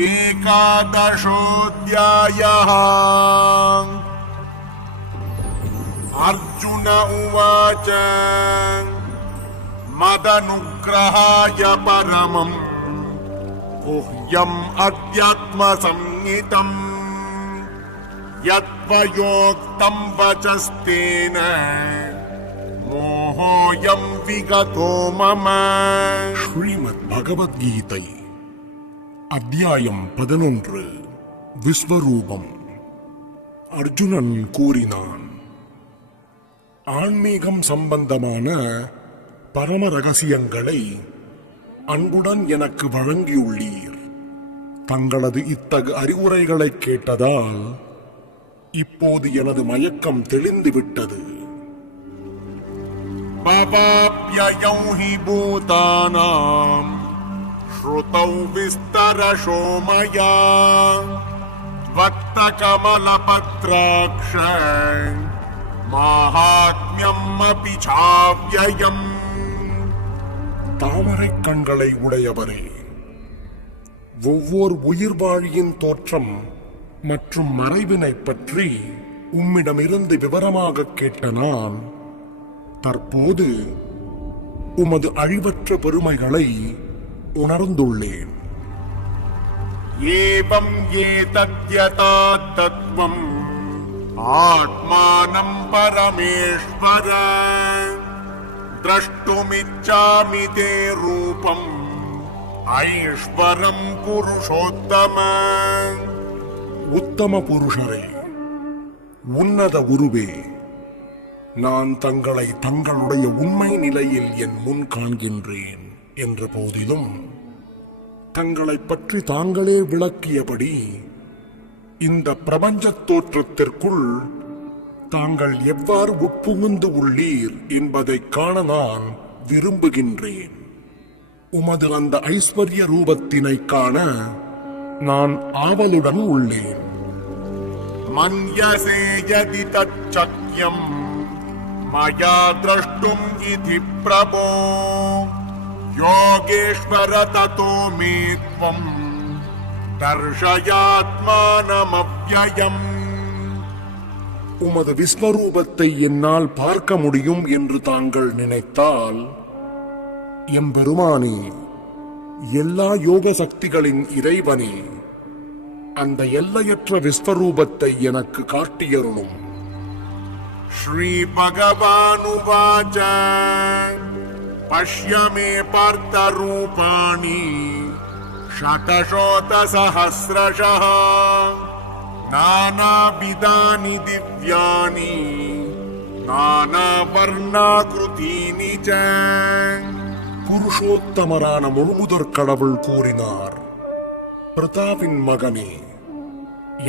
एकादशोऽध्यायः। अर्जुन उवाच मदनुग्रहाय परमं गुह्यम् अध्यात्मसंहितम् यत्त्वयोक्तं वचस्तेन मोहोऽयं विगतो मम। ஸ்ரீமத் பகவத்கீதை அத்தியாயம் 11 விஸ்வரூபம். அர்ஜுனன் கூறினான், ஆன்மீகம் சம்பந்தமான பரம ரகசியங்களை அன்புடன் எனக்கு வழங்கியுள்ளீர். தங்களது இத்தகு அறிவுரைகளை கேட்டதால் இப்போது எனது மயக்கம் தெளிந்துவிட்டது. பவாப்யயௌ ஹி பூதானாம் ஸ்ருதௌ விஸ்தரஷோ மயா வக்த கமலபத்ராக்ஷ மாஹாத்ம்யம் அபி சாவ்யயம். தாமரை கண்களை உடையவரே, ஒவ்வொரு உயிர்வாழியின் தோற்றம் மற்றும் மறைவினை பற்றி உம்மிடமிருந்து விவரமாக கேட்ட நான் தற்போது உமது அழிவற்ற பெருமைகளை உணர்ந்துள்ளேன். ஏவம் ஏதத்யதா தத்வம் ஆத்மானம் பரமேஸ்வர द्रष्टुमिच्छामि ते रूपम् ऐश्वरं पुरुषोत्तम. உத்தம புருஷரே, உன்னத குருவே, நான் தங்களை தங்களுடைய உண்மை நிலையில் என் முன் காண்கின்றேன் என்ற போதிலும் தங்களை பற்றி தாங்களே விளக்கியபடி இந்த பிரபஞ்ச தோற்றத்திற்குள் தாங்கள் எவ்வாறு உட்புகுந்து உள்ளீர் என்பதை காண நான் விரும்புகின்றேன். உமது அந்த ஐஸ்வர்ய ரூபத்தினை காண நான் ஆவலுடன் உள்ளேன். மன்யசே யதி தச்சக்யம் மயா த்ரஷ்டும் இதி பிரபோ யோகேஸ்வர ததோ மே த்வம் தர்ஷயாத்மானமவ்யயம். உமது விஸ்வரூபத்தை என்னால் பார்க்க முடியும் என்று தாங்கள் நினைத்தால், எம்பெருமானே, எல்லா யோக சக்திகளின் இறைவனே, அந்த எல்லையற்ற விஸ்வரூபத்தை எனக்கு காட்டியருளும். ஸ்ரீ பகவானுவாச பஷ்ய மே பார்த்த ரூபாணி சதசோத சஹஸ்ரஷः நானாவிதானி திவ்யானி நானாவர்ணாக்ருதீனி ச. புருஷோத்தமரான முழுமுதற் கடவுள் கூறினார், பிரதாபின் மகனே,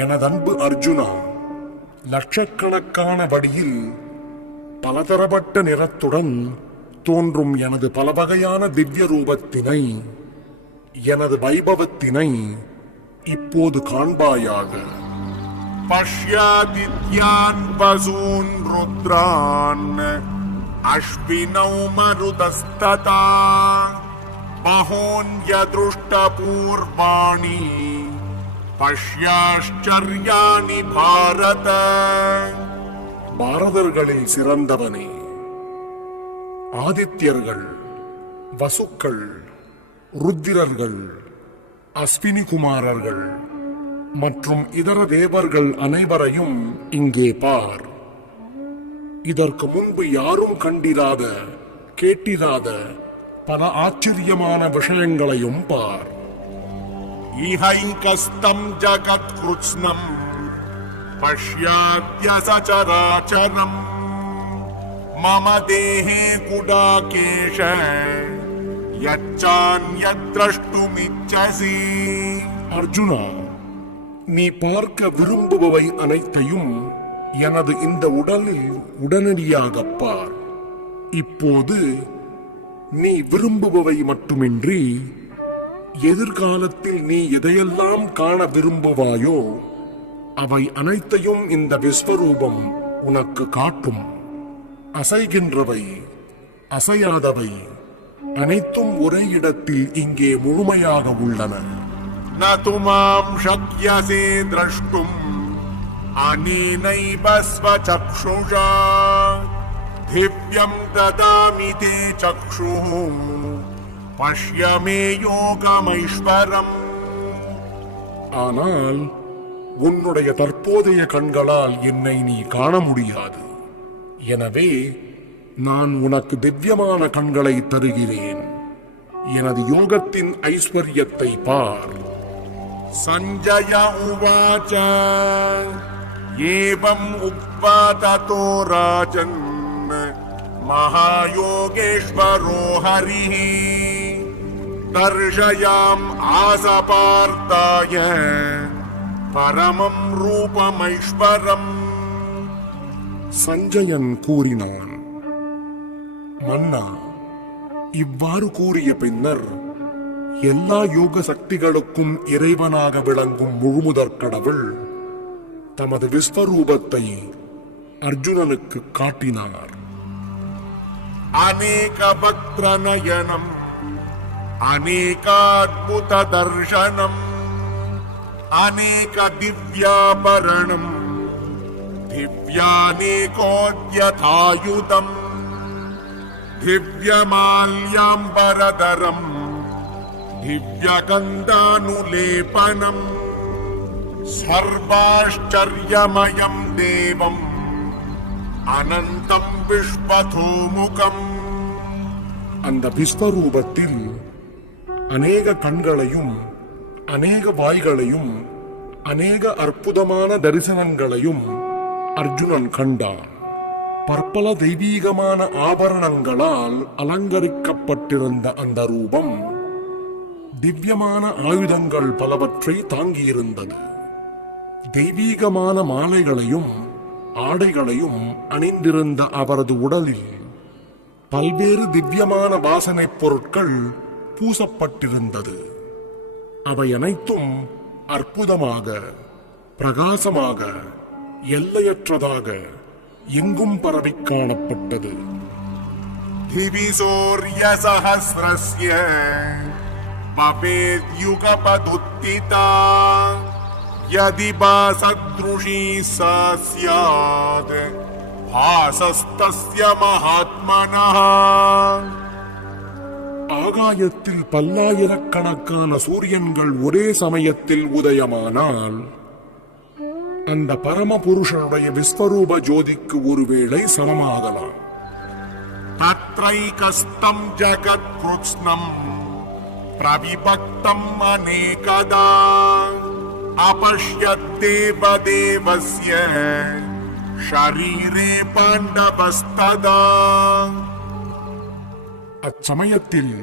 எனதன்பு அர்ஜுனா, லட்சக்கணக்கான வடியில் பலதரப்பட்ட நிறத்துடன் தோன்றும் எனது பல வகையான திவ்ய ரூபத்தினை, எனது வைபவத்தினை இப்போது காண்பாயாக. பஷ்யாதித்யான் வசூன் ருத்ரான் அஸ்வினௌ மருதஸ்ததா பஹோன்யத்ருஷ்டபூர்வாணி பஷ்யாஷ்சர்யாணி பாரத. பாரதர்களில் சிறந்தவனே, ஆதித்யர்கள், வசுக்கள், ருத்திரர்கள், அஸ்வினி குமாரர்கள் மற்றும் இதர தேவர்கள் அனைவரையும் இங்கே பார். இதற்கு முன்பு யாரும் கண்டிராத, கேட்டிராத பல ஆச்சரியமான விஷயங்களையும் பார். இஹைகஸ்தம் ஜகத் கிருஷ்ணம் பஷ்யாத்ய சசராச்சரம் மம தேஹே குடாகேஷ யச்சான்யத்ரஷ்டுமிச்சசி. அர்ஜுனா, நீ பார்க்க விரும்புபவை அனைத்தையும் எனது இந்த உடலில் உடனடியாக பார். இப்போது நீ விரும்புபவை மட்டுமின்றி எதிர்காலத்தில் நீ எதையெல்லாம் காண விரும்புவாயோ அவை அனைத்தையும் இந்த விஸ்வரூபம் உனக்கு காட்டும். அசைகின்றவை, அசையாதவை அனைத்தும் ஒரே இடத்தில் இங்கே முழுமையாக உள்ளன. न तु मां शक्यसे द्रष्टुम् अनेनैव स्वचक्षुषा दिव्यं ददामि ते चक्षुः पश्य मे योगमैश्वरम्. ஆனால் உன்னுடைய தற்போதைய கண்களால் என்னை நீ காண முடியாது. எனவே நான் உனக்கு திவ்யமான கண்களை தருகிறேன். எனது யோகத்தின் ஐஸ்வர்யத்தை பார். सञ्जय उवाच एवम् उक्त्वा ततो राजन् महायोगेश्वरो हरिः दर्शयाम् आसपार्ताय परमं रूपमैश्वरम्. சஞ்சயன் கூறினான், மன்னா, இவ்வாறு கூறிய பின்னர் எல்லா யோக சக்திகளுக்கும் இறைவனாக விளங்கும் முழுமுதற் கடவுள் தமது விஸ்வரூபத்தை அர்ஜுனனுக்கு காட்டினார். अनेक वक्त्र नयनम् अनेकाद्भुत दर्शनम् अनेक दिव्याभरणम् दिव्यानेकोद्यथायुधम् दिव्यमाल्याम्बरधरम् दिव्यगन्धानुलेपनम् सर्वाश्चर्यमयम् देवम् अनन्तम् विश्वतोमुखम्. அந்த விஸ்வரூபத்தில் அநேக கண்களையும் அநேக வாய்களையும் அநேக அற்புதமான தரிசனங்களையும் அர்ஜுனன் கண்டான். பற்பல தெய்வீகமான ஆபரணங்களால் அலங்கரிக்கப்பட்டிருந்த அந்த ரூபம் திவ்யமான ஆயுதங்கள் பலவற்றை தாங்கியிருந்தது. தெய்வீகமான மாலைகளையும் ஆடைகளையும் அணிந்திருந்த அவரது உடலில் பல்வேறு திவ்யமான வாசனைப் பொருட்கள் பூசப்பட்டிருந்தது. அவை அனைத்தும் அற்புதமாக, பிரகாசமாக, எல்லையற்றதாக எங்கும் பரவி காணப்பட்டது. दिवि सूर्यसहस्रस्य भवेद्युगपदुत्थिता यदि भासदृशी सा स्यात् भासस्तस्य महात्मनः. ஆகாயத்தில் பல்லாயிரக்கணக்கான சூரியன்கள் ஒரே சமயத்தில் உதயமானால் அந்த பரமபுருஷனுடைய விஸ்வரூப ஜோதிக்கு ஒருவேளை சமமாகலாம். तत्रैकस्थं जगत्कृत्स्नं प्रविभक्तम् अनेकदा अपश्यद्देवदेवस्य शरीरे पाण्डवस्तदा. அச்சமயத்தில்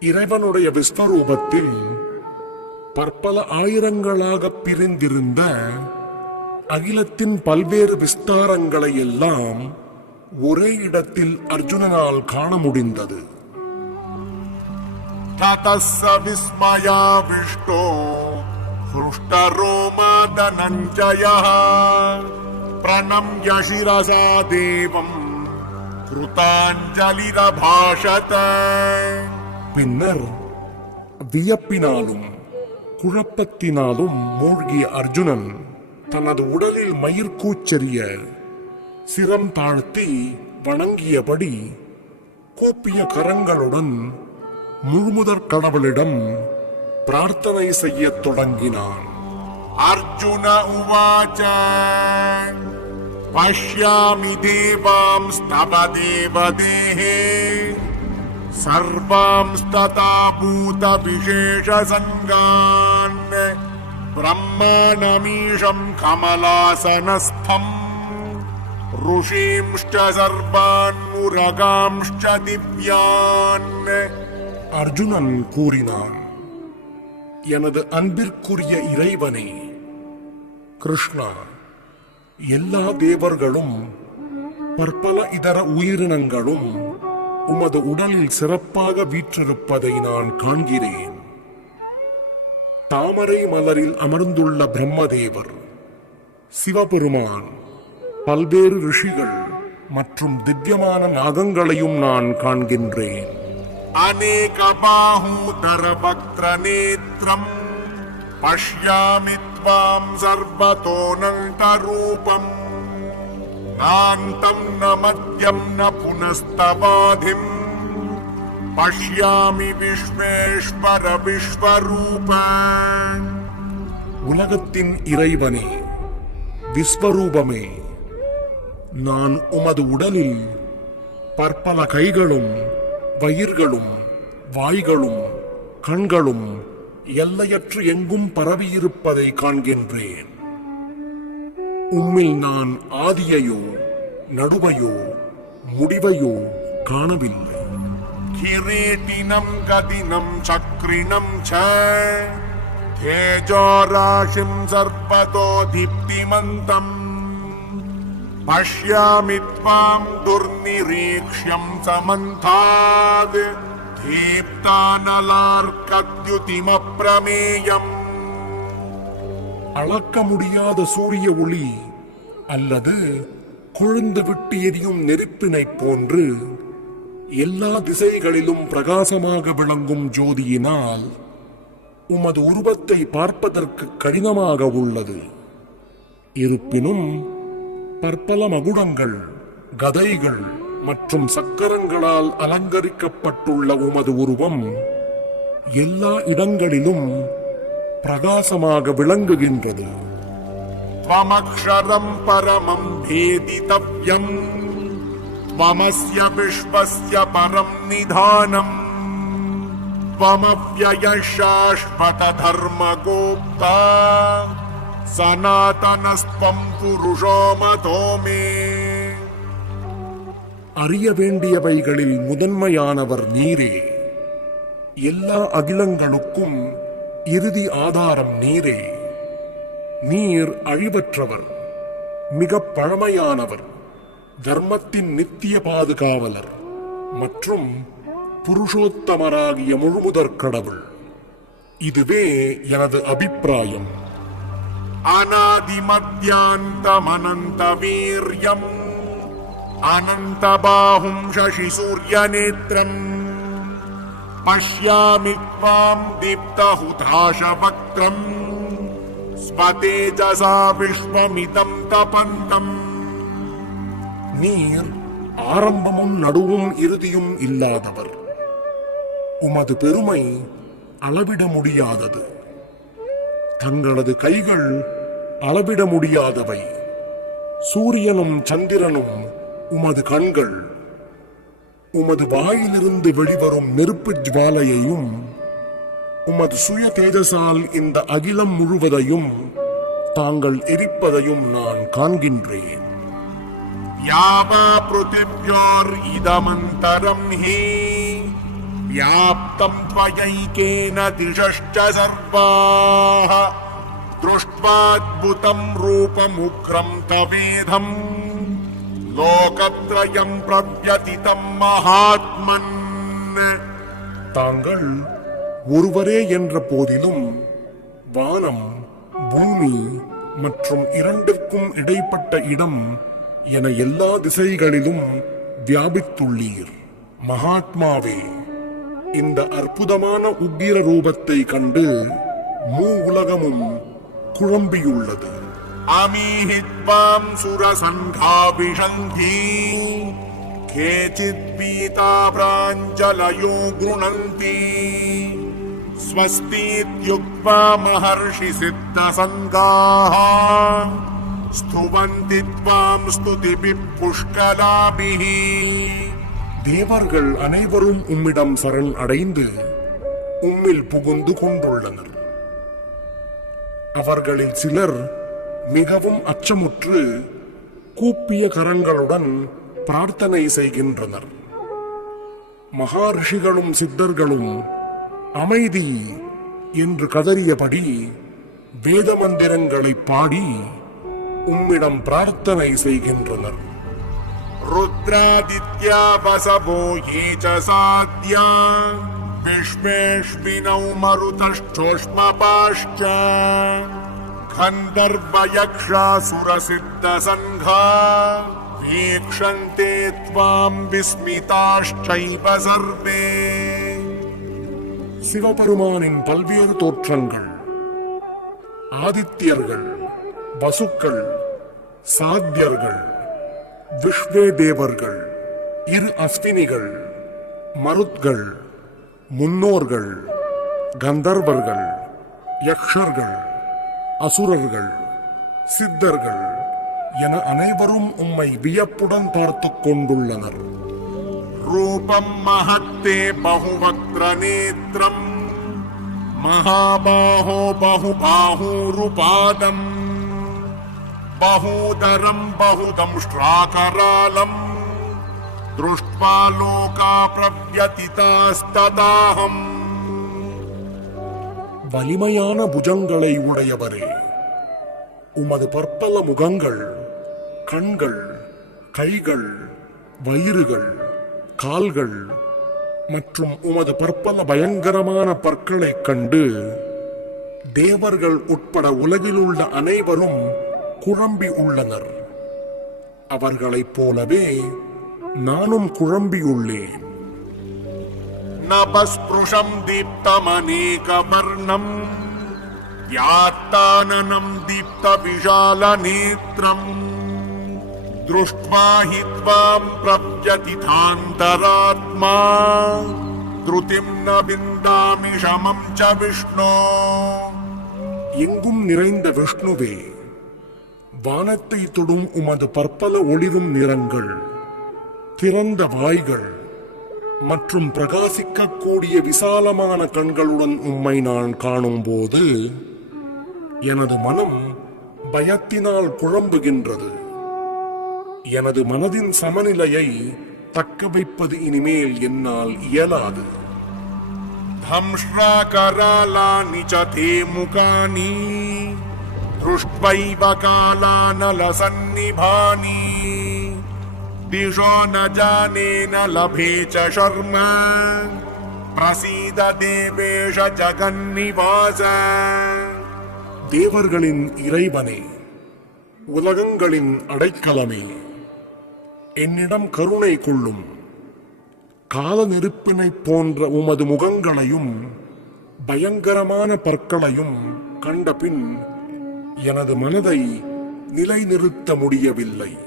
இறைவனுடைய விஸ்வரூபத்தில் பற்பல ஆயிரங்களாக பிரிந்திருந்த அகிலத்தின் பல்வேறு விஸ்தாரங்களை எல்லாம் ஒரே இடத்தில் அர்ஜுனனால் காண முடிந்தது. ततस्स विस्मयाविष्टो हृष्टरोमा धनञ्जयः प्रणम्य शिरसा देवम् कृताञ्जलिरभाषत. பின்னர் வியப்பினாலும் குழப்பத்தினாலும் மூழ்கிய அர்ஜுனன் தனது உடலில் மயிர்கூச்செறிய சிரம் தாழ்த்தி வணங்கியபடி கூப்பிய கரங்களுடன் முழுமுதற் கடவுளிடம் பிரார்த்தனை செய்யத் தொடங்கினான். अर्जुन उवाच पश्यामि देवांस्तव देवदेहे सर्वांस्तथा भूतविशेषसङ्गान् ब्रह्माणमीशं कमलासनस्थम् ऋषींश्च सर्वान् मुरगांश्च दिव्यान्. அர்ஜுனன் கூறினான், எனது அன்பிற்குரிய இறைவனே கிருஷ்ணா, எல்லா தேவர்களும் பற்பல இதர உயிரினங்களும் உமது உடலில் சிறப்பாக வீற்றிருப்பதை நான் காண்கிறேன். தாமரை மலரில் அமர்ந்துள்ள பிரம்மதேவர், சிவபெருமான், பல்வேறு ரிஷிகள் மற்றும் திவ்யமான நாகங்களையும் நான் காண்கின்றேன். अनेक बाहूदर वक्त्र नेत्रम् பஷ்யாமி த்வாம் சர்வதோனந்தரூபம் நாந்தம் ந மத்யம் ந புனஸ்தவாதிம் பஷ்யாமி விஸ்வேஸ்வர விஸ்வரூப. உலகத்தின் இறைவனே, விஸ்வரூபமே, நான் உமது உடலில் பற்பல கைகளும் வயிர்களும் வாய்களும் கண்களும் எல்லையற்று எங்கும் பரவியிருப்பதை காண்கின்றேன். உம்மில் நான் ஆதியையோ நடுவையோ முடிவையோ காணவில்லை. கிரீட்டினம் கதினம் சக்ரிணம் ச தேஜோராசிம் சர்வதோ தீப்திமந்தம் பஷ்யாமி த்வாம் துர்நிரீக்ஷ்யம் சமந்தாத் தீப்தானலார்கத்யுதிமப்ரமேயம். அளக்க முடியாத சூரிய ஒளி அல்லது கொழுந்து விட்டு எரியும் நெருப்பினைப் போன்று எல்லா திசைகளிலும் பிரகாசமாக விளங்கும் ஜோதியினால் உமது உருவத்தை பார்ப்பதற்கு கடினமாக உள்ளது. இருப்பினும் பற்பல மகுடங்கள், கதைகள் மற்றும் சக்கரங்களால் அலங்கரிக்கப்பட்டுள்ள உமது உருவம் எல்லா இடங்களிலும் பிரகாசமாக விளங்குகின்றது. த்வமக்ஷரம் பரமம் பேதிதவ்யம் த்வமஸ்ய விஸ்வஸ்ய பரம் நிதானம் த்வமவ்யயः சாஸ்வத தர்மகோப்தா சனாதனஸ்த்வம் புருஷோ மதோ மே. அறிய வேண்டியவைகளில் முதன்மையானவர் நீரே. எல்லா அகிலங்களுக்கும் இறுதி ஆதாரம் நீரே. நீர் அழிவற்றவர், மிக பழமையானவர், தர்மத்தின் நித்திய பாதுகாவலர் மற்றும் புருஷோத்தமராகிய முழுமுதற் கடவுள். இதுவே எனது அபிப்பிராயம். அநாதிமத்யாந்தமனந்த வீர்யம் அனந்த பாஹும் சசி சூரிய நேத்ரம் பஷ்யாமி த்வாம் தீப்தஹுதாஷ வக்ரம் ஸ்வதேஜசா விஸ்வமிதம் தபந்தம். நீர் ஆரம்பமும் நடுவும் இறுதியும் இல்லாதவர். உமது பெருமை அளவிட முடியாதது. தங்களது கைகள் அளவிட முடியாதவை. சூரியனும் சந்திரனும் உமது கண்கள். உமது வாயிலிருந்து வெளிவரும் நெருப்பு ஜுவாலையையும் உமது சுய தேஜசால் இந்த அகிலம் முழுவதையும் தாங்கள் எரிப்பதையும் நான் காண்கின்றேன். யாவா ப்ருதிவ்யோர் இதமந்தரம் ஹி வியாப்தம் த்வயைகேன திஷஷ்ச சர்வாः திருஷ்ட்வாத்புதம் ரூபமுக்ரம் தவேதம் லோகத்ரயம் பிரவ்யதிதம் மகாத்மன். தாங்கள் ஒருவரே என்ற போதிலும் வானம், பூமி மற்றும் இரண்டிற்கும் இடைப்பட்ட இடம் என எல்லா திசைகளிலும் வியாபித்துள்ளீர். மகாத்மாவே, இந்த அற்புதமான உக்கிர ரூபத்தை கண்டு உலகமும் குழம்பியுள்ளது. அமீஹித்வாம் சுரசங்கா விஷந்தி கேசித் பீதா பிராஞ்சலயோ குணந்தி ஸ்வஸ்தீத்யுக்த்வா மஹர்ஷி சித்த சங்காஹ ஸ்துவந்தி த்வாம் ஸ்துதிபிப் புஷ்கலாபிஹி. தேவர்கள் அனைவரும் உம்மிடம் சரண் அடைந்து உம்மில் புகுந்து கொண்டுள்ளனர். அவர்களில் சிலர் மிகவும் அச்சமுற்று கூப்பிய கரங்களுடன் பிரார்த்தனை செய்கின்றனர். மகாரிஷிகளும் சித்தர்களும் அமைதி என்று கதறியபடி வேத மந்திரங்களை பாடி உம்மிடம் பிரார்த்தனை செய்கின்றனர். ருத்ராதித்யா வசவோ யே ச சாத்யா விஸ்வேஷ்வினௌ மருதஷ்டோஷ்மபாஷ்ச கந்தர்வயக்ஷாசுரசித்தசங்கா வீக்ஷந்தே த்வாம் விஸ்மிதாஷ்சைவ சர்வே. சிவபெருமானின் பல்வேறு தோற்றங்கள், ஆதித்யர்கள், வசுக்கள், சாத்தியர்கள், விஸ்வே தேவர்கள், இரு அஸ்வினிகள், மருத்கள், முன்னோர்கள், கந்தர்வர்கள், யக்ஷர்கள், அசுரர்கள், சித்தர்கள் என அனைவரும் உம்மை வியப்புடன் பார்த்துக் கொண்டுள்ளனர். ரூபம் மஹத்தே பஹுவக்ர நேத்ரம் மகாபாஹோ பஹுபாஹூருபாதம் பஹூதரம் பஹுதம்ஷ்ட்ராகராலம் திருஷ்ட்வா லோகா பிரவ்யதிதாஸ்ததாஹம். வலிமையான புஜங்களை உடையவரே, உமது பற்பல முகங்கள், கண்கள், கைகள், வயிறுகள், கால்கள் மற்றும் உமது பற்பல பயங்கரமான பற்களைக் கண்டு தேவர்கள் உட்பட உலகில் உள்ள அனைவரும் குழம்பி உள்ளனர். அவர்களைப் போலவே நானும் குழம்பியுள்ளேன். நபஸ்புருஷம் தீப்தமநேகவர்ணம் யாத்தானனம் தீப்த விஷால நேத்ரம் திருஷ்ட்வா ஹி த்வாம் பிரவ்யதிதாந்தராத்மா த்ருதிம் ந விந்தாமி ஷமம் ச விஷ்ணோ. எங்கும் நிறைந்த விஷ்ணுவே, வானத்தை தொடும் உமது பற்பல ஒளிரும் நிறங்கள், திறந்த வாய்கள் மற்றும் பிரகாசிக்கக்கூடிய விசாலமான கண்களுடன் உம்மை நான் காணும்போது எனது மனம் பயத்தினால் குழம்புகின்றது. எனது மனதின் சமநிலையை தக்க வைப்பது இனிமேல் என்னால் இயலாது. தம்ஷ்ராகராலானி ச தே முகானி திருஷ்ட்வைவ காலானலசன்னிபானி திஷோ ந ஜானே ந லபே ச ஷர்ம பிரசீத தேவேஷ ஜகன்னிவாச. தேவர்களின் இறைவனே, உலகங்களின் அடைக்கலமே, என்னிடம் கருணை கொள்ளும். கால நெருப்பினைப் போன்ற உமது முகங்களையும் பயங்கரமான பற்களையும் கண்டபின் எனது மனதை நிலைநிறுத்த முடியவில்லை.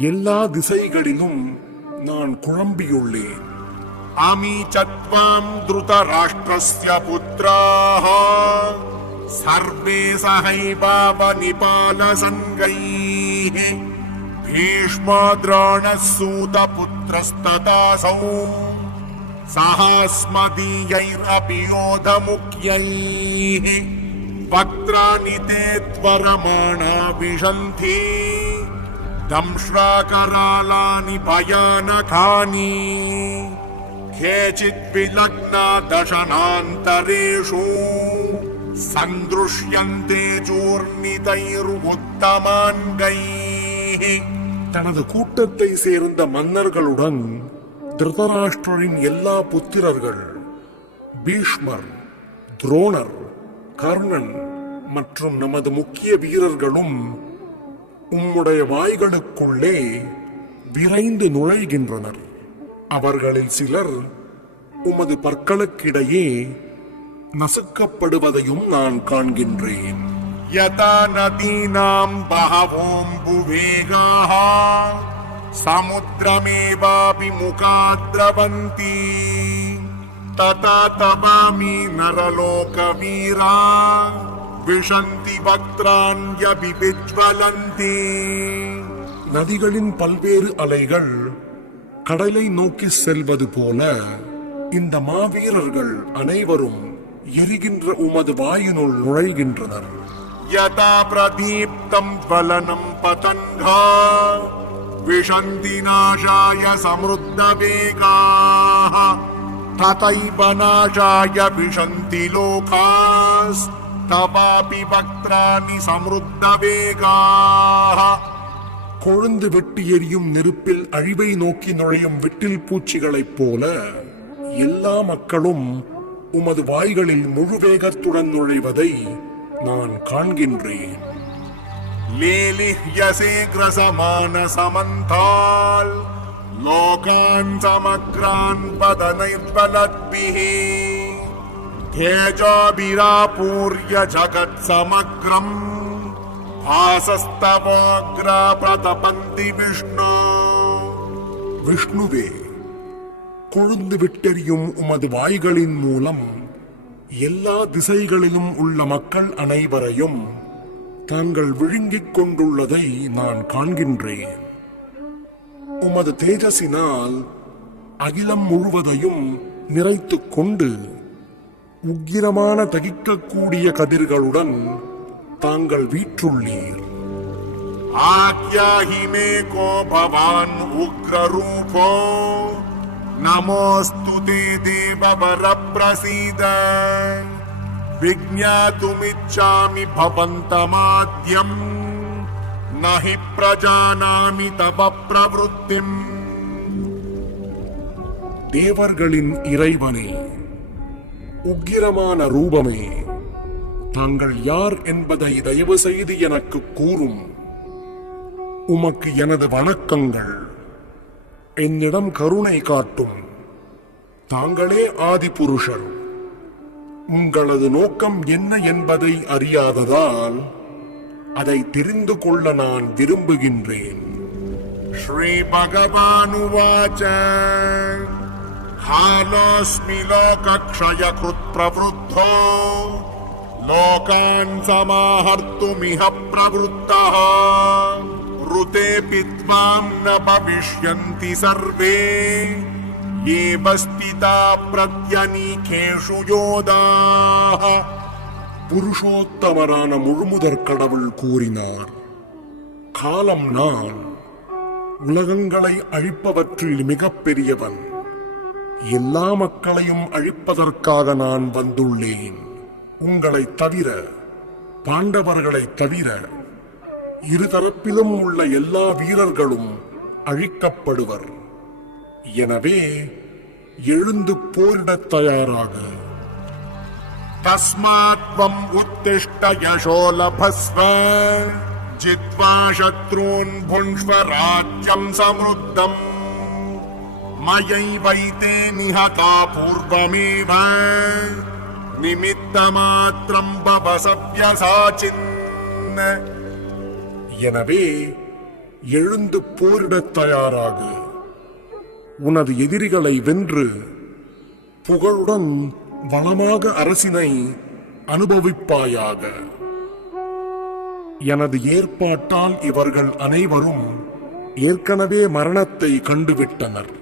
எல்லா திசைகளிலும் நான் குழம்பியுள்ளேன். அமி சத்வாம் த்ருதராஷ்ட்ரஸ்ய புத்ராஹ சர்வே சஹைவாவநிபாலசங்கைः பீஷ்மோ த்ரோணः சூதபுத்ரஸ்ததாசௌ சஹாஸ்மதீயைரபி யோதமுख्यैः வக்த்ராணி தே த்வரமாணா விஷந்தி தம்ஷ்ராகராலானி பயானகானி கேசித் விலக்னா தசனாந்தரேஷு சந்திருஷ்யந்தே சூர்ணிதைருத்தமான்கைः. தனது கூட்டத்தை சேர்ந்த மன்னர்களுடன் திருதராஷ்டிரரின் எல்லா புத்திரர்கள், பீஷ்மர், துரோணர், கர்ணன் மற்றும் நமது முக்கிய வீரர்களும் உம்முடைய வாய்களுக்குள்ளே விரைந்து நுழைகின்றனர். அவர்களில் சிலர் உமது பற்களுக்கிடையே நசுக்கப்படுவதையும் நான் காண்கின்றேன். யதா நதீனாம் பஹவோம்புவேகாः சமுத்திரமேவாபிமுகாத்ரவந்தி ததா தவாமி நரலோகவீரா விஷந்தி வக்த்ராண்யபிவிஜ்வலந்தி. நதிகளின் பல்வேறு அலைகள் கடலை நோக்கி செல்வது போல இந்த மாவீரர்கள் அனைவரும் எரிகின்ற உமது வாயினுள் நுழைகின்றனர். யதா பிரதீப்தம் ஜ்வலனம் பதன்கா விஷந்தி நாசாய சம்ருத்த வேகாः ததைவ நாசாய விஷந்தி லோகாஸ் தவாபி வக்த்ராணி சம்ருத்த வேகாः. கொழுந்து வெட்டி எரியும் நெருப்பில் அழிவை நோக்கி நுழையும் விட்டில் பூச்சிகளைப் போல எல்லா மக்களும் உமது வாய்களில் முழு வேகத்துடன் நுழைவதை நான் காண்கின்றேன். லேலிஹ்யசேக்ரசமான சமந்தால் லோகான் சமக்ரான் பதனைத்வலத்பிஹ तेजोभिरापूर्य जगत्समग्रम् भासस्तवोग्र प्रतपन्ति विष्णु விஷ்ணுவே, கொழுந்து விட்டெறியும் உமது வாய்களின் மூலம் எல்லா திசைகளிலும் உள்ள மக்கள் அனைவரையும் தாங்கள் விழுங்கிக் கொண்டுள்ளதை நான் காண்கின்றேன். உமது தேஜசினால் அகிலம் முழுவதையும் நிறைத்துக் கொண்டு உக்கிரமான தகிக்கக்கூடிய கதிர்களுடன் தாங்கள் வீற்றுள்ளீர். आज्ञाहि मे को भवान् उग्ररूपो नमोऽस्तु ते देववर प्रसीद विज्ञातुमिच्छामि भवन्तमाद्यम् न हि प्रजानामि तव प्रवृत्तिम्. தேவர்களின் இறைவனே, உக்கிரமான ரூபமே, தாங்கள் யார் என்பதை தயவு செய்து எனக்கு கூறும். உமக்கு எனது வணக்கங்கள். என்னிடம் கருணை காட்டும். தாங்களே ஆதி புருஷர். உங்களது நோக்கம் என்ன என்பதை அறியாததால் அதை தெரிந்து கொள்ள நான் விரும்புகின்றேன். श्री भगवानुवाच हालोऽस्मि लोकक्षयकृत् प्रवृद्धो लोकान् समाहर्तुमिह प्रवृत्तः ऋतेऽपि त्वां न भविष्यन्ति सर्वे एव स्थिता प्रत्यनीकेषु योधाः. புருஷோத்தமரான முழுமுதற் கடவுள் கூறினார், காலம் நான், உலகங்களை அழிப்பவற்றில் மிகப் பெரியவன். எல்லா மக்களையும் அழிப்பதற்காக நான் வந்துள்ளேன். உங்களைத் தவிர, பாண்டவர்களைத் தவிர இருதரப்பிலும் உள்ள எல்லா வீரர்களும் அழிக்கப்படுவர். எனவே எழுந்து போரிடத் தயாராக. तस्मात् त्वम् उत्तिष्ठ यशो लभस्व जित्वा शत्रून् भुङ्क्ष्व राज्यम् समृद्धम् मयैवैते निहता पूर्वमेव निमित्तमात्रम् भव सव्यसाचिन्. எனவே எழுந்து போரிடத் தயாராக. உனது எதிரிகளை வென்று புகழுடன் வளமாக அரசினை அனுபவிப்பாயாக. எனது ஏற்பாட்டால் இவர்கள் அனைவரும் ஏற்கனவே மரணத்தை கண்டுவிட்டனர்.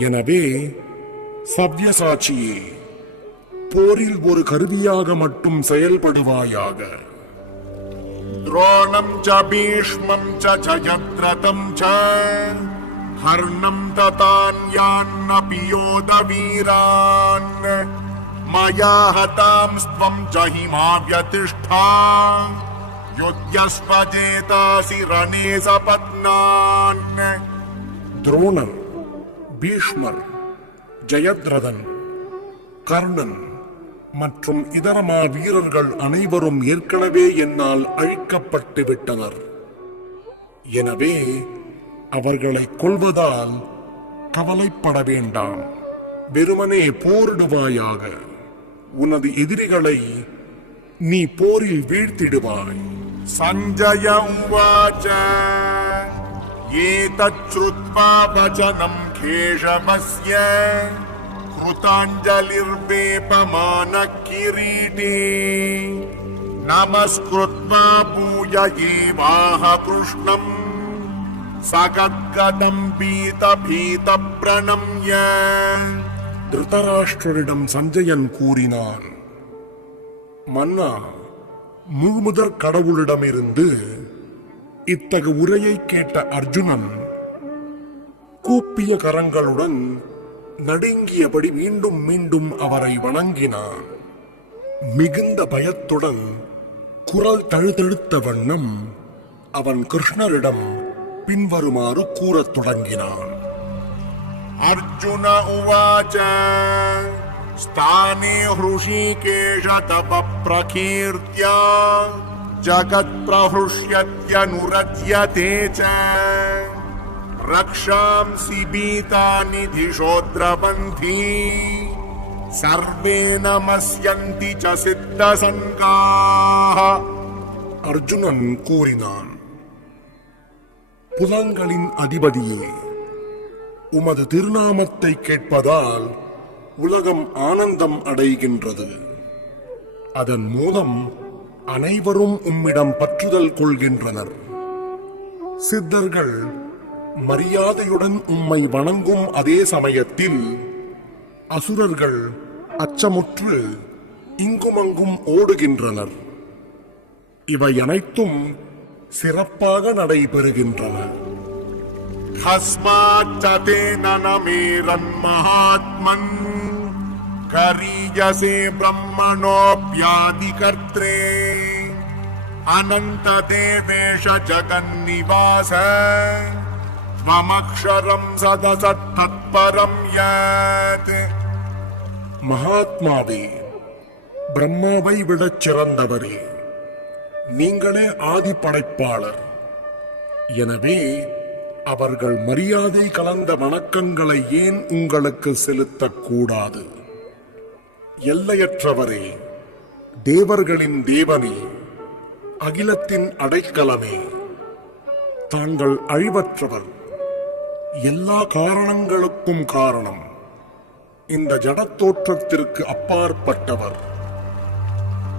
எனவே சவ்யசாட்சியே, போரில் ஒரு கருவியாக மட்டும் செயல்படுவாயாக. द्रोणम् च भीष्मम् च जयद्रथम् च हर्णम् तथान्यान्नपि योधवीरान् मया हतांस्त्वम् जहिमा व्यतिष्ठा युध्यस्व जेतासि रणे सपत्नान्. துரோணர், பீஷ்மர், ஜெயத்ரதன், கர்ணன் மற்றும் இதர வீரர்கள் அனைவரும் ஏற்கனவே என்னால் அழிக்கப்பட்டு விட்டனர். எனவே அவர்களை கொல்வதால் கவலைப்பட வேண்டாம். வெறுமனே போரிடுவாயாக. உனது எதிரிகளை நீ போரில் வீழ்த்திடுவாய். सञ्जय उवाच एतच्छ्रुत्वा वचनं केशवस्य कृताञ्जलिर्वेपमानः किरीटी नमस्कृत्वा पूजयेवाह कृष्णम् सगद्गदं पीतभीतप्रणम्य. திருதராஷ்டிரரிடம் சஞ்சயன் கூறினான், மன்னா, முழுமுதற் கடவுளிடமிருந்து இத்தகு உரையை கேட்ட அர்ஜுனன் கூப்பிய கரங்களுடன் நடுங்கியபடி மீண்டும் மீண்டும் அவரை வணங்கினான். மிகுந்த பயத்துடன் குரல் தழுதழுத்த வண்ணம் அவன் கிருஷ்ணரிடம் பின்வருமாறு கூறத் தொடங்கினான். अर्जुन उवाच स्थाने हृषीकेश तव प्रकीर्त्या जगत्प्रहृष्यत्यनुरज्यते च रक्षांसि भीतानि दिशो द्रवन्ति सर्वे नमस्यन्ति च सिद्धसङ्गाः அர்ஜுனன் கூறினான், புலன்களின் அதிபதியே, உமது திருநாமத்தை கேட்பதால் உலகம் ஆனந்தம் அடைகின்றது. அதன் மூலம் அனைவரும் உம்மிடம் பற்றுதல் கொள்கின்றனர். சித்தர்கள் மரியாதையுடன் உம்மை வணங்கும் அதே சமயத்தில் அசுரர்கள் அச்சமுற்று இங்குமங்கும் ஓடுகின்றனர். இவை அனைத்தும் சிறப்பாக நடைபெறுகின்றன. कस्माच्च तेन न मेरन्महात्मन् करीयसे ब्रह्मणोऽप्यादिकर्त्रे अनन्तदेवेश जगन्निवास त्वमक्षरं सदसत्तत्परं यत्. மகாத்மாவே, பிரம்மாவை விடச் சிறந்தவரே, நீங்களே ஆதி படைப்பாளர். எனவே அவர்கள் மரியாதை கலந்த வணக்கங்களை ஏன் உங்களுக்கு செலுத்தக்கூடாது? எல்லையற்றவரே, தேவர்களின் தேவனே, அகிலத்தின் அடைக்கலமே, தாங்கள் அழிவற்றவர், எல்லா காரணங்களுக்கும் காரணம், இந்த ஜடத்தோற்றத்திற்கு அப்பாற்பட்டவர்.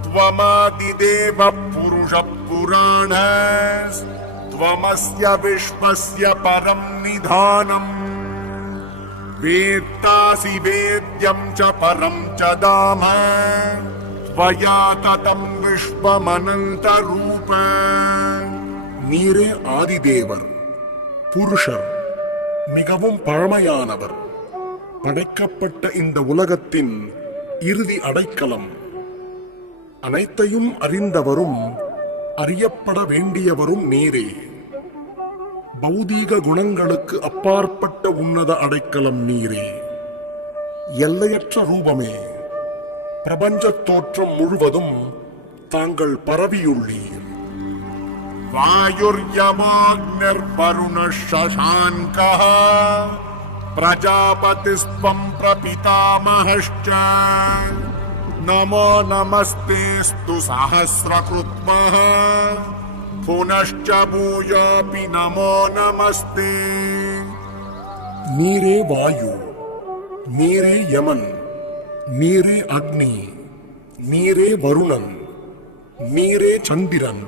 त्वमादिदेव पुरुषः पुराणस् त्वमस्य विश्वस्य परं निधानम् वेत्तासि वेद्यं च परं च धाम त्वया ततं विश्वमनन्तरूप. நீரே ஆதிதேவர், புருஷர், மிகவும் பழமையானவர், படைக்கப்பட்ட இந்த உலகத்தின் இறுதி அடைக்கலம், அனைத்தையும் அறிந்தவரும் அறியப்பட வேண்டியவரும் நீரே. பௌதீக குணங்களுக்கு அப்பாற்பட்ட உன்னத அடைக்கலம் நீரே. எல்லையற்ற ரூபமே, பிரபஞ்சத் தோற்றம் முழுவதும் தாங்கள் பரவியுள்ளீர். वायुर्यमाग्निर्वरुणः शशाङ्कः प्रजापतिस्त्वं प्रपितामहश्च नमो नमस्तेऽस्तु सहस्रकृत्मः पुनश्च भूयोऽपि नमो नमस्ते. நீரே வாயு, நீரே யமன், நீரே அக்னி, நீரே வருணன், நீரே சந்திரன்,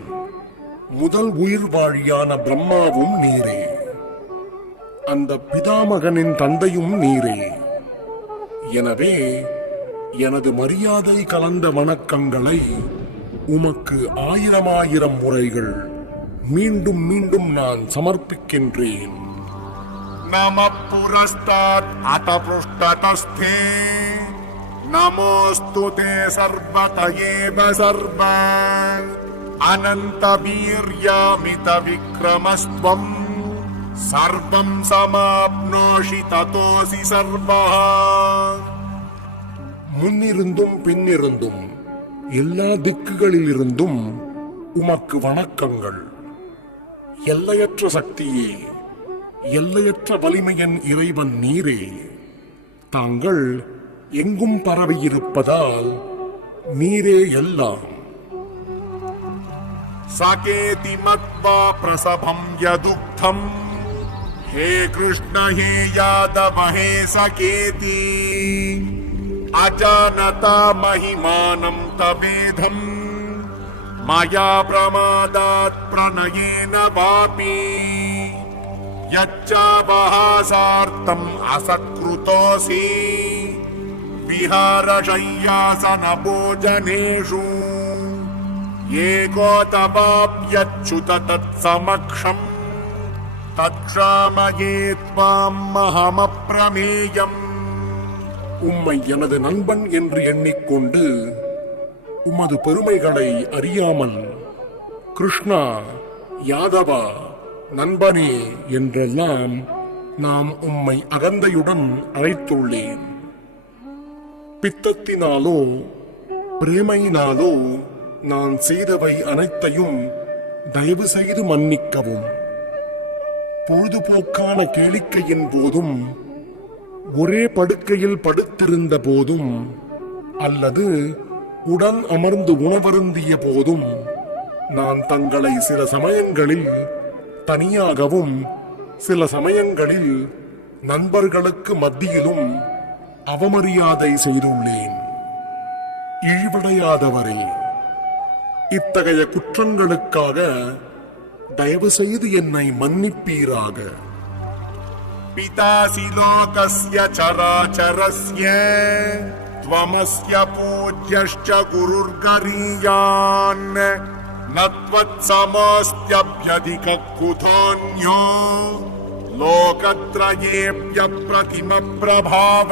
முதல் உயிர் வாழியான பிரம்மாவும் நீரே. அந்த பிதாமகனின் தந்தையும் நீரே. எனவே எனது மரியாதை கலந்த வணக்கங்களை உமக்கு ஆயிரம் முறைகள் மீண்டும் மீண்டும் நான் சமர்ப்பிக்கின்றேன். नमः पुरस्तात् अथ पृष्ठतस्थे नमोऽस्तु ते सर्वत एव सर्व अनन्तवीर्यामितविक्रमस्त्वम् सर्वं समाप्नोषि ततोऽसि सर्वः. முன்னிருந்தும் பின்னிருந்தும் எல்லா திக்குகளிலிருந்தும் உமக்கு வணக்கங்கள். எல்லையற்ற சக்தியே, எல்லையற்ற வலிமையின் இறைவன் நீரே. தாங்கள் எங்கும் பரவியிருப்பதால் நீரே எல்லாம். सकेति मत्वा प्रसभं यदुक्थम् हे कृष्ण हे यादव हे सकेति अजानता महिमानं तवेधम् मया प्रमादात् प्रणयेन वापि यच्चावहासार्थम् असत्कृतोऽसि विहारशय्यासनभोजनेषु एकोतवाप्यच्युत तत्समक्षम् तत्क्षामये त्वाम् महमप्रमेयम्. உம்மை எனது நண்பன் என்று எண்ணிக்கொண்டு உமது பெருமைகளை அறியாமல் கிருஷ்ணா, யாதவா, நண்பனே என்றெல்லாம் நாம் உம்மை அகந்தையுடன் அழைத்துள்ளேன். பித்தத்தினாலோ பிரேமையினாலோ நான் செய்தவை அனைத்தையும் தயவு செய்து மன்னிக்கவும். பொழுதுபோக்கான கேளிக்கையின் போதும் ஒரே படுக்கையில் படுத்திருந்த போதும் அல்லது உடன் அமர்ந்து உணவருந்திய போதும் நான் தங்களை சில சமயங்களில் தனியாகவும் சில சமயங்களில் நண்பர்களுக்கு மத்தியிலும் அவமரியாதை செய்துள்ளேன். இழிவடையாதவரே, இத்தகைய குற்றங்களுக்காக தயவு செய்து என்னை மன்னிப்பீராக. பிதாசி லோகஸ்ய சராச்சரஸ்ய த்வமஸ்ய பூஜ்யஸ்ச குருர்கரீயான் நத்வத் சமஸ்த்யப்யதிக குதோன்யோ லோகத்ரயேப்ய பிரதிம பிரபாவ.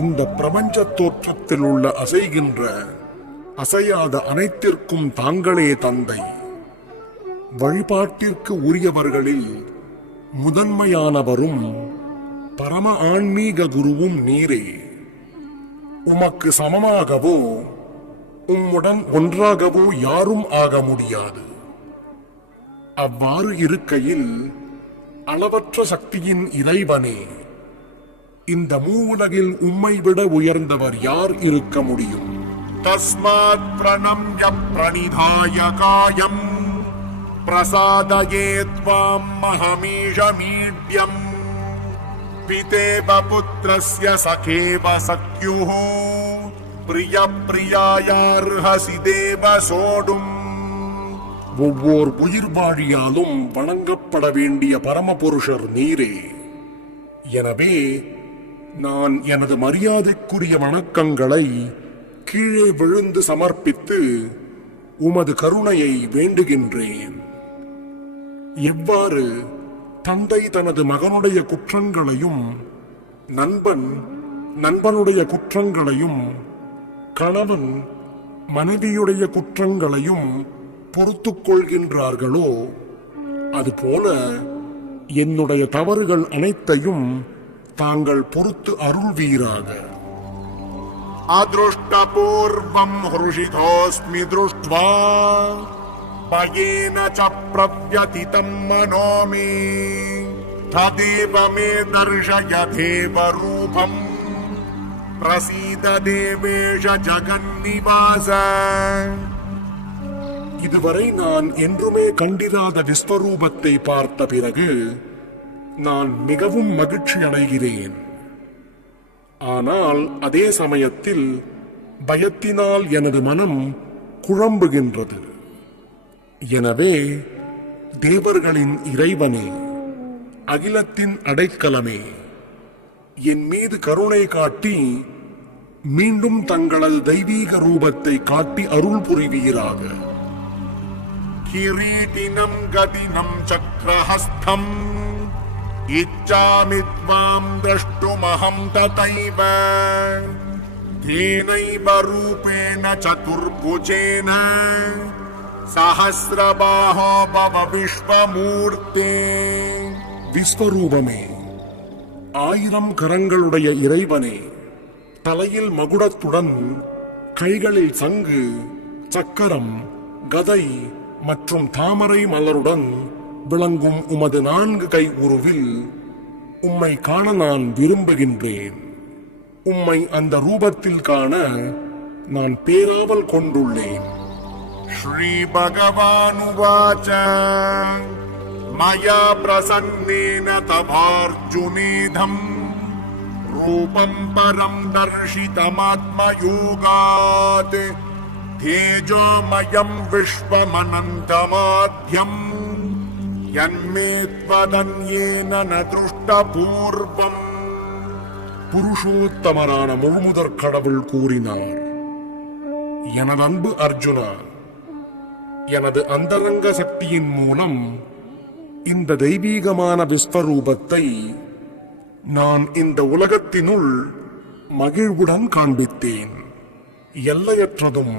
இந்த பிரபஞ்ச தோற்றத்தில் உள்ள அசைகின்ற அசையாத அனைத்திற்கும் தாங்களே தந்தை. வழிபாட்டிற்கு உரியவர்களில் முதன்மையானவரும் பரம ஆன்மீக குருவும் நீரே. உமக்கு சமமாகவோ உம்முடன் ஒன்றாகவோ யாரும் ஆக முடியாது. அவ்வாறு இருக்கையில் அளவற்ற சக்தியின் இறைவனே, இந்த மூவுலகில் உம்மை விட உயர்ந்தவர் யார் இருக்க முடியும்? தஸ்மாத் பிரணம்ய பிரணிதாய காயம் பிரசாதயே த்வாம் மஹமீஷமீட்யம் பிதேவ புத்ரஸ்ய சகேவ சக்யுः பிரிய பிரியாயார்ஹசி தேவ சோடும். ஒவ்வொரு உயிர்வாழியாலும் வணங்கப்பட வேண்டிய பரமபுருஷர் நீரே. எனவே நான் எனது மரியாதைக்குரிய வணக்கங்களை கீழே விழுந்து சமர்ப்பித்து உமது கருணையை வேண்டுகின்றேன். எவ்வாறு தந்தை தனது மகனுடைய குற்றங்களையும் நண்பன் நண்பனுடைய குற்றங்களையும் கணவன் மனைவியுடைய குற்றங்களையும் பொறுத்துக் கொள்கின்றார்களோ அதுபோல என்னுடைய தவறுகள் அனைத்தையும் தாங்கள் பொறுத்து அருள்வீராக. अदृष्टपूर्वं हृषितोऽस्मि दृष्ट्वा भयेन च प्रव्यथितं मनो मे तदेव मे दर्शय देवरूपम् प्रसीद देवेश जगन्निवास. இதுவரை நான் என்றுமே கண்டிராத விஸ்வரூபத்தை பார்த்த பிறகு நான் மிகவும் மகிழ்ச்சி அடைகிறேன். ஆனால் அதே சமயத்தில் பயத்தினால் எனது மனம் குழம்புகின்றது. எனவே தேவர்களின் இறைவனே, அகிலத்தின் அடைக்கலமே, என் மீது கருணை காட்டி மீண்டும் தங்களது தெய்வீக ரூபத்தை காட்டி அருள் புரிவீராக. किरीटिनं गदिनं चक्रहस्थम् इच्छामि त्वां द्रष्टुमहं तथैव तेनैव रूपेण चतुर्भुजेन सहस्रबाहो भव विश्वमूर्ते. விஸ்வரூபமே, 1000 கரங்களுடைய இறைவனே, தலையில் மகுடத்துடன் கைகளில் சங்கு, சக்கரம், கதை மற்றும் தாமரை மலருடன் விளங்கும் உமது 4 கை உருவில் உம்மை காண நான் விரும்புகின்றேன். உம்மை அந்த ரூபத்தில் காண நான் பேராவல் கொண்டுள்ளேன். श्री भगवानुवाच मया प्रसन्नेन तवार्जुनेदं रूपं परं दर्शितमात्मयोगात् तेजोमयं विश्वमनन्तमाध्यं यन्मे त्वदन्येन न दृष्टपूर्वम्. புருஷோத்தமரான முழுமுதற் கடவுள் கூறினார், எனது அன்பு அர்ஜுனா, எனது அந்தரங்க சக்தியின் மூலம் இந்த தெய்வீகமான விஸ்வரூபத்தை நான் இந்த உலகத்தினுள் மகிழ்வுடன் காண்பித்தேன். எல்லையற்றதும்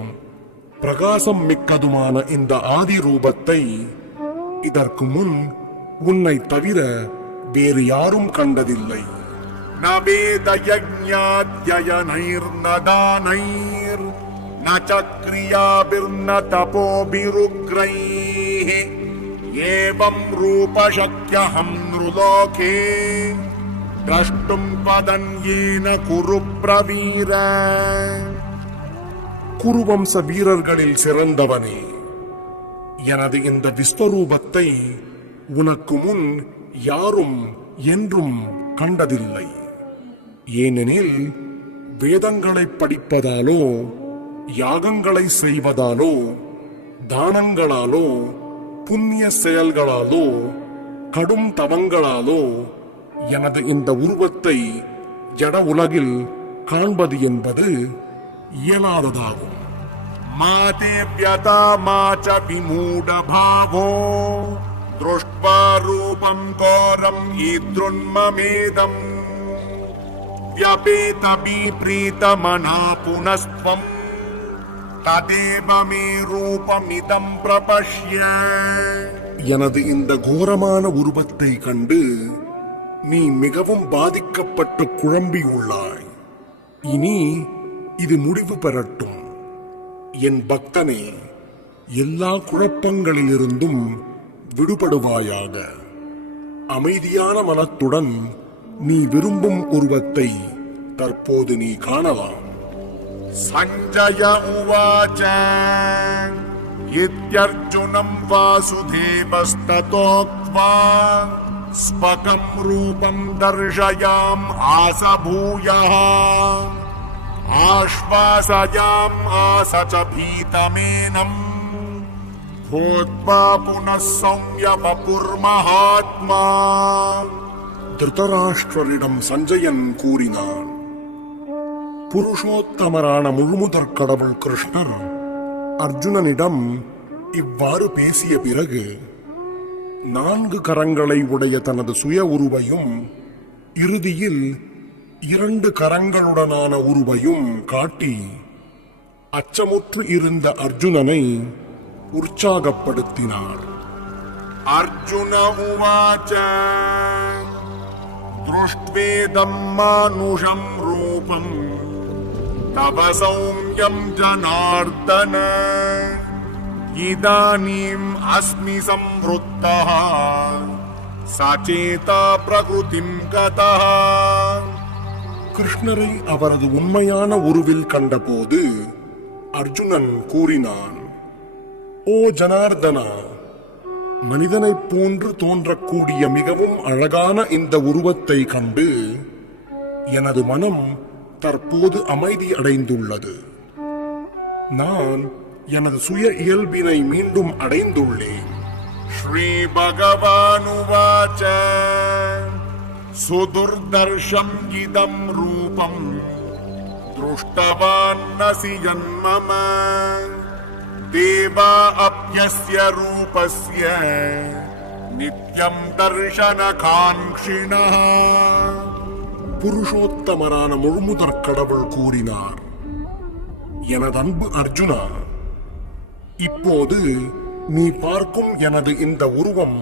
பிரகாசம் மிக்கதுமான இந்த ஆதி ரூபத்தை இதற்கு முன் உன்னை தவிர வேறு யாரும் கண்டதில்லை. न वेदयज्ञाध्ययनैर्न दानैर् न च क्रियाभिर्न तपोभिरुग्रैः एवं रूपशक्यहं नृलोके द्रष्टुं त्वदन्येन कुरु प्रवीर குருவம்ச வீரர்களில் சிறந்தவனே, எனது இந்த விஸ்வரூபத்தை உனக்கு முன் யாரும் என்றும் கண்டதில்லை. ஏனெனில் வேதங்களை படிப்பதாலோ, யாகங்களை செய்வதாலோ, தானங்களாலோ, புண்ணிய செயல்களாலோ, கடும் தவங்களாலோ எனது இந்த உருவத்தை ஜட உலகில் காண்பது என்பது இயலாததாகும். माते व्यता मा च विमूढभावो दृष्ट्वा रूपं घोरम् ईदृन्ममेदम् व्यपेतविप्रीतमना पुनस्त्वम् तदेव मे रूपमिदं प्रपश्य. எனது இந்த கோரமான உருவத்தை கண்டு நீ மிகவும் பாதிக்கப்பட்டு குழம்பியுள்ளாய். இனி இது முடிவு பெறட்டும். என் பக்தனே, எல்லா குழப்பங்களிலிருந்தும் விடுபடுவாயாக. அமைதியான மனத்துடன் நீ விரும்பும் உருவத்தை தற்போது நீ காணலாம். सञ्जय उवाच इत्यर्जुनं वासुदेवस्ततोक्त्वा स्वकं रूपं दर्शयाम् आस भूयः आश्वासयाम् आस च भीतमेनम् भूत्वा पुनः सौम्य वपुर्महात्मा. திருதராஷ்டிரரிடம் சஞ்சயன் கூறினான், புருஷோத்தமரான முழுமுதற் கடவுள் கிருஷ்ணர் அர்ஜுனனிடம் இவ்வாறு பேசிய பிறகு 4 கரங்களை உடைய தனது சுய உருவையும் இறுதியில் 2 கரங்களுடனான உருவையும் காட்டி அச்சமுற்று இருந்த அர்ஜுனனை உற்சாகப்படுத்தினார். अर्जुन उवाच दृष्ट्वेदं मानुषं रूपं तव सौम्यं जनार्दन इदानीम् अस्मि संवृत्तः सचेता प्रकृतिं गतः. கிருஷ்ணரை அவரது உண்மையான உருவில் கண்டபோது அர்ஜுனன் கூறினான், ஓ ஜனார்தனா, மனிதனைப் போன்று தோன்றக்கூடிய மிகவும் அழகான இந்த உருவத்தை கண்டு எனது மனம் தற்போது அமைதி அடைந்துள்ளது. நான் எனது சுய இயல்பினை மீண்டும் அடைந்துள்ளேன். श्री भगवानुवाच सुदुर्दर्शम् इदं रूपम् दृष्टवान्नसि जन्मम देवा अप्यस्य रूपस्य नित्यं दर्शनकाङ्क्षिणः. புருஷோத்தமரான முழுமுதற் கடவுள் கூறினார், எனது அன்பு அர்ஜுனா, இப்போது நீ பார்க்கும் எனது இந்த உருவம்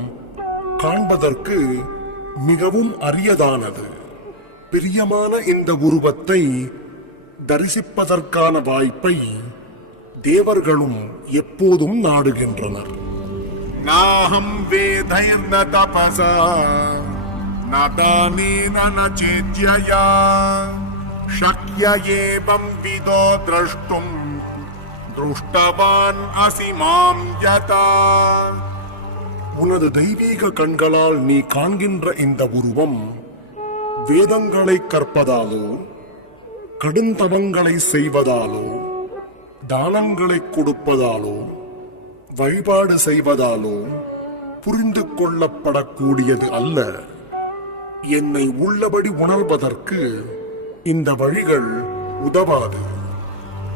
காண்பதற்கு மிகவும் அரியதானது. பிரியமான இந்த உருவத்தை தரிசிப்பதற்கான வாய்ப்பை தேவர்களும் எப்போதும் நாடுகின்றனர். நாஹம் வேதைர்ன தபஸா न दानेन न चेद्यया शक्य एवं विदो द्रष्टुम् दृष्टवान् असि मां यथा. உனது தெய்வீக கண்களால் நீ காண்கின்ற இந்த உருவம் வேதங்களை கற்பதாலோ, கடுந்தவங்களை செய்வதாலோ, தானங்களை கொடுப்பதாலோ, வழிபாடு செய்வதாலோ புரிந்து கொள்ளப்படக்கூடியது அல்ல. என்னை உள்ளபடி உணர்வதற்கு இந்த வழிகள் உதவாது.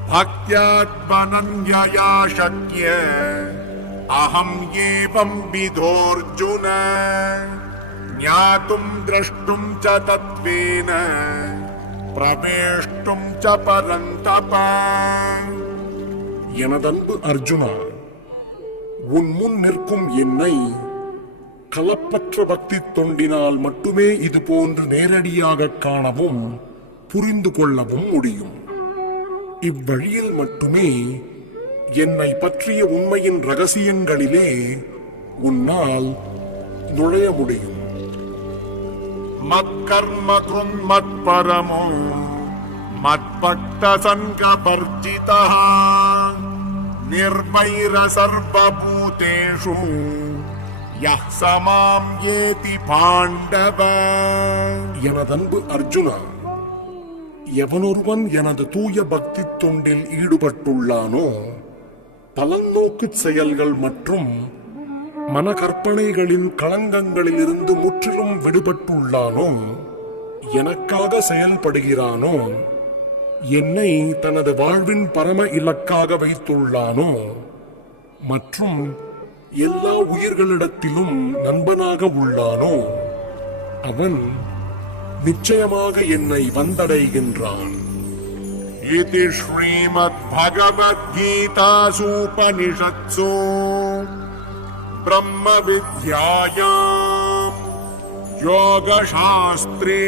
भक्त्यात्मनन्यया शक्य अहम् एवं विधोऽर्जुन ज्ञातुम् द्रष्टुम् च तत्त्वेन प्रवेष्टुम् च परन्तप. எனதன்பு அர்ஜுனா, உன் முன் நிற்கும் என்னை கலப்பற்ற பக்தி தொண்டினால் மட்டுமே இது போன்று நேரடியாக காணவும் புரிந்து கொள்ளவும் முடியும். இவ்வழியில் மட்டுமே என்னை பற்றிய உண்மையின் ரகசியங்களிலே உன்னால் நுழைய முடியும். மத் கர்ம கிருன்மத்பரமோ மத்பக்த சங்கபர்ஜிதா நிர்வைர சர்வபூதேஷு யஹ் சமாம் ஏதி பாண்டவ. எனதன்பு அர்ஜுனா, எவனொருவன் எனது தூய பக்தி தொண்டில் ஈடுபட்டுள்ளானோ, பலநோக்கு செயல்கள் மற்றும் மனக்கற்பனைகளின் களங்கங்களிலிருந்து முற்றிலும் விடுபட்டுள்ளானோ, எனக்காக செயல்படுகிறானோ, என்னை தனது வாழ்வின் பரம இலக்காக வைத்துள்ளானோ மற்றும் எல்லா உயிர்களிடத்திலும் நண்பனாக உள்ளானோ, அவன் நிச்சயமாக என்னை வந்தடைகின்றான். இதி ஸ்ரீமத் பகவத்கீதாசூபனிஷத்சு பிரம்ம வித்யாயாம் யோகசாஸ்திரே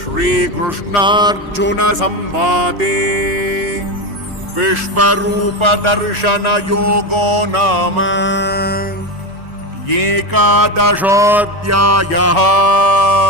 ஸ்ரீகிருஷ்ணார்ஜுன சம்வாதே விஸ்வரூப தர்ஷன யோகோ நாம ஏகாதசோऽध्यायः.